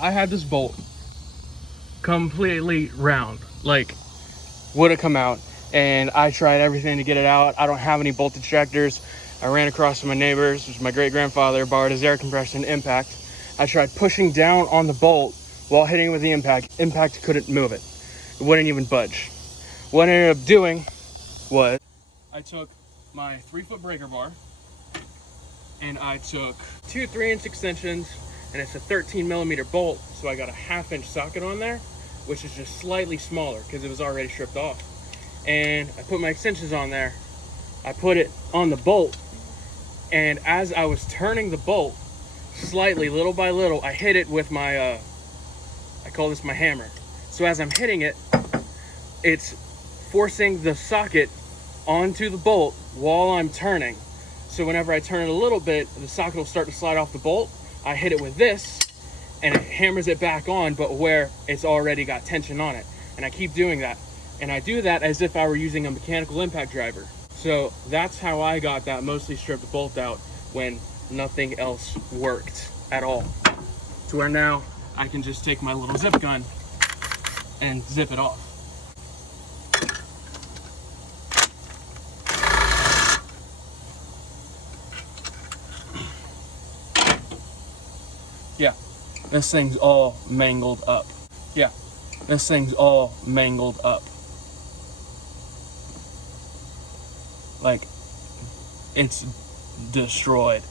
I had this bolt completely round, like would have come out, and I tried everything to get it out. I don't have any bolt ejectors. I ran across to my neighbors, which my great grandfather borrowed his air compression impact. I tried pushing down on the bolt while hitting it with the impact. Impact couldn't move it. It wouldn't even budge. What I ended up doing was I took my 3-foot breaker bar and I took two 3-inch extensions, and it's a 13mm bolt, so I got a 1/2-inch socket on there, which is just slightly smaller because it was already stripped off. And I put my extensions on there. I put it on the bolt, and as I was turning the bolt slightly, little by little, I hit it with my I call this my hammer. So as I'm hitting it, it's forcing the socket onto the bolt while I'm turning. So whenever I turn it a little bit, the socket will start to slide off the bolt. I hit it with this and it hammers it back on, but where it's already got tension on it. And I keep doing that. And I do that as if I were using a mechanical impact driver. So that's how I got that mostly stripped bolt out when nothing else worked at all. To where now I can just take my little zip gun and zip it off. Yeah, this thing's all mangled up. Yeah, this thing's all mangled up. Like, it's destroyed.